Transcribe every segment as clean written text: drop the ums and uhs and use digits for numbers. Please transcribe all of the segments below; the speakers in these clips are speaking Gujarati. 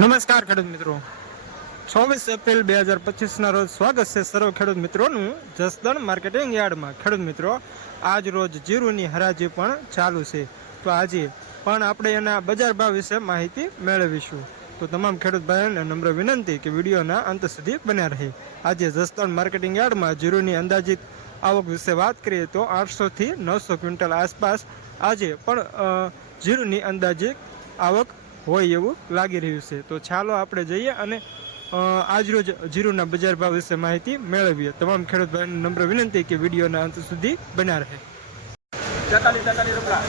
નમસ્કાર ખેડૂત મિત્રો, 24 એપ્રિલ 2025 રોજ સ્વાગત છે સર્વ ખેડૂત મિત્રોનું જસદણ માર્કેટિંગ યાર્ડમાં। ખેડૂત મિત્રો, આજ રોજ જીરુની હરાજી પણ ચાલુ છે, તો આજે પણ આપણે એના બજાર ભાવ વિશે માહિતી મેળવીશું। તો તમામ ખેડૂત ભાઈઓને નમ્ર વિનંતી કે વિડીયોના અંત સુધી બન્યા રહે। આજે જસદણ માર્કેટિંગ યાર્ડમાં જીરુની અંદાજિત આવક વિશે વાત કરીએ તો 800 થી 900 ક્વિન્ટલ આસપાસ આજે પણ જીરુની અંદાજિત આવક હોય એવું લાગી રહ્યું છે। તો ચાલો આપણે જઈએ અને આજરોજ જીરુના બજાર ભાવ વિશે માહિતી મેળવીએ। તમામ ખેડૂત ભાઈઓને નમ્ર વિનંતી કે વિડીયોના અંત સુધી બન્યા રહે। 43 રૂપિયા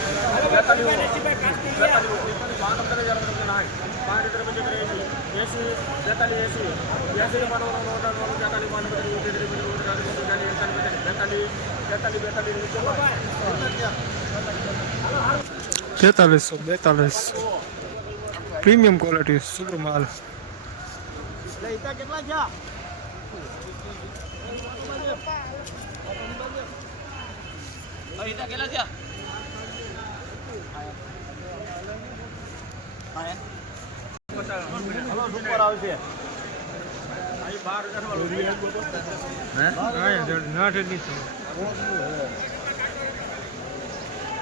4342 પ્રીમિયમ ક્વોલિટી સુપર માલ। કેટલા છે? કેટલા છે? સુપર આવશે।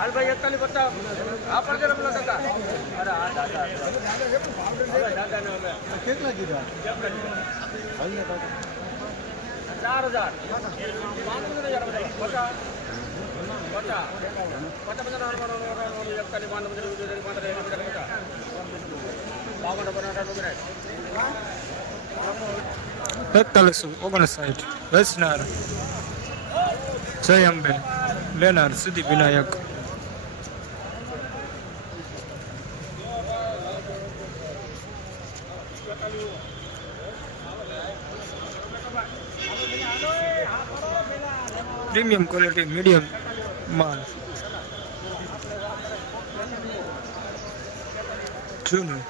હાલ ભાઈ 41 50 આ પર જરા પેલા કાકા અરે હા દાદા દાદા ને હવે કેટલા કીધા 4000 4159 વેચનાર જય અંબે, લેનાર Siddhi Vinayak. Premium quality medium માલ જૂનું।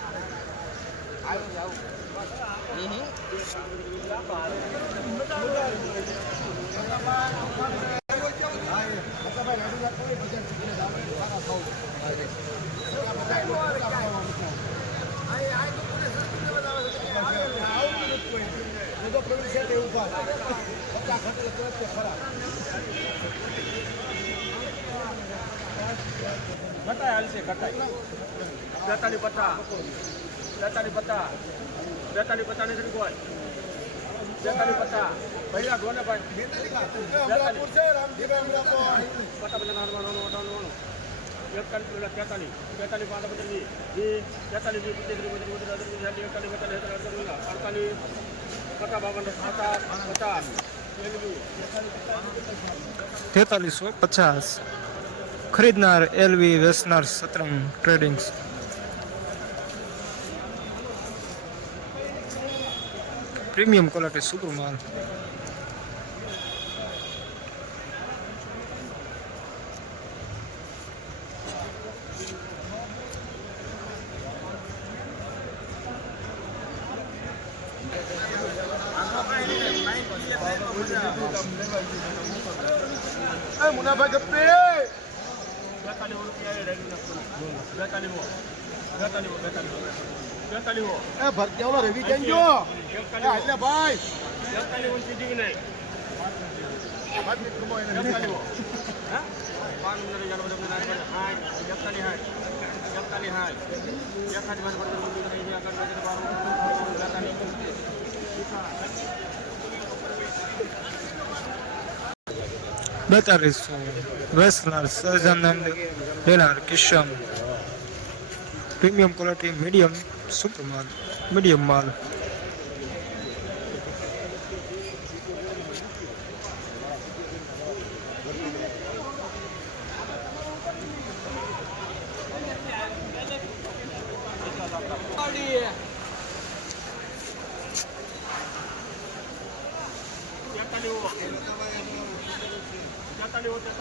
ઘટાય હાલ છે ઘટાય 43 50 42 50 ની સરી કોઈ 42 50 ભૈયા ધોને ભાઈ 42 છે રામજી રામરાપો પટા બધા નાનો 43 4350 खरीदनार एलवी वेसनार सतरंग ट्रेडिंग्स। प्रीमियम क्वालिटी सुपर माल। मुनाफा गप्पे 42 ભરતી ઓલો રવિ કેંજો એટલે ભાઈ 42 ઊંચી દી નહીં બાદ મિત કમો એને 42 હા 5 જાનો બધું ના 42 હાય 42 હાય એકાદી વાત બધું નહીં આગળ બધું 4200 वेस्टनर सजानंद लेनार Kishan. Premium quality medium super माल मीडियम माल।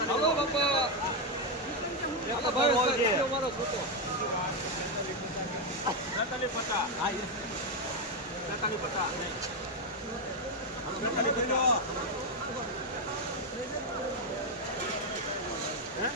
हेलो बापा भाई मारो फोटो 43 50 हां 43 50 नहीं हम 43 50 हैं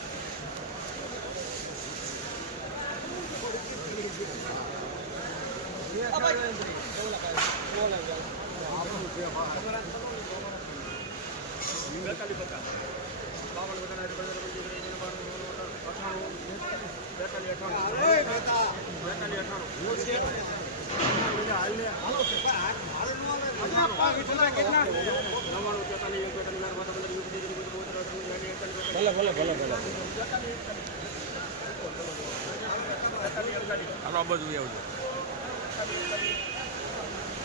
આ બાજુ આવજો.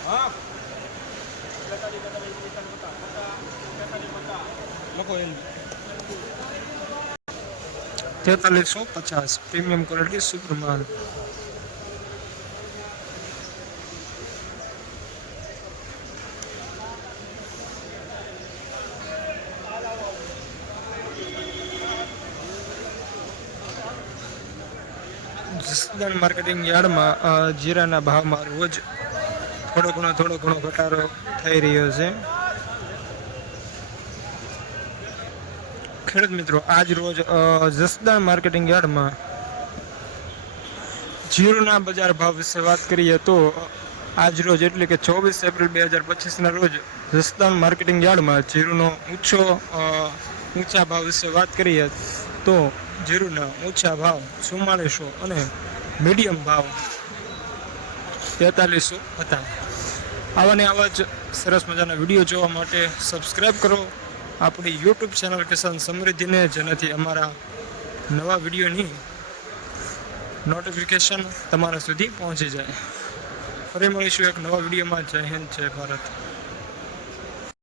હા લોકો 4350 પ્રીમિયમ ક્વોલિટી સુપરમાન. જસદણ માર્કેટિંગ યાર્ડમાં જીરાના ભાવમાં રોજ થોડો ઘણો ઘટાડો થઈ રહ્યો છે. ખેડૂત મિત્રો, આજ રોજ જસદણ માર્કેટિંગ યાર્ડમાં જીરુના બજાર ભાવ વિશે વાત કરીએ તો આજ રોજ એટલે કે 24 એપ્રિલ 2025ના રોજ જસદણ માર્કેટિંગ યાર્ડમાં જીરુનો ઊંચા ભાવ વિશે વાત કરીએ તો જીરુના ઊંચા ભાવ 4400 અને મીડિયમ ભાવ 4300 હતા. આવા જ સરસ મજાના વિડીયો જોવા માટે સબસ્ક્રાઈબ કરો આપણી યુટ્યુબ ચેનલ કિસાન સમૃદ્ધિને, જેનાથી અમારા નવા વિડીયોની નોટિફિકેશન તમારા સુધી પહોંચી જાય. ફરી મળીશું એક નવા વિડીયોમાં. જય હિન્દ, જય ભારત.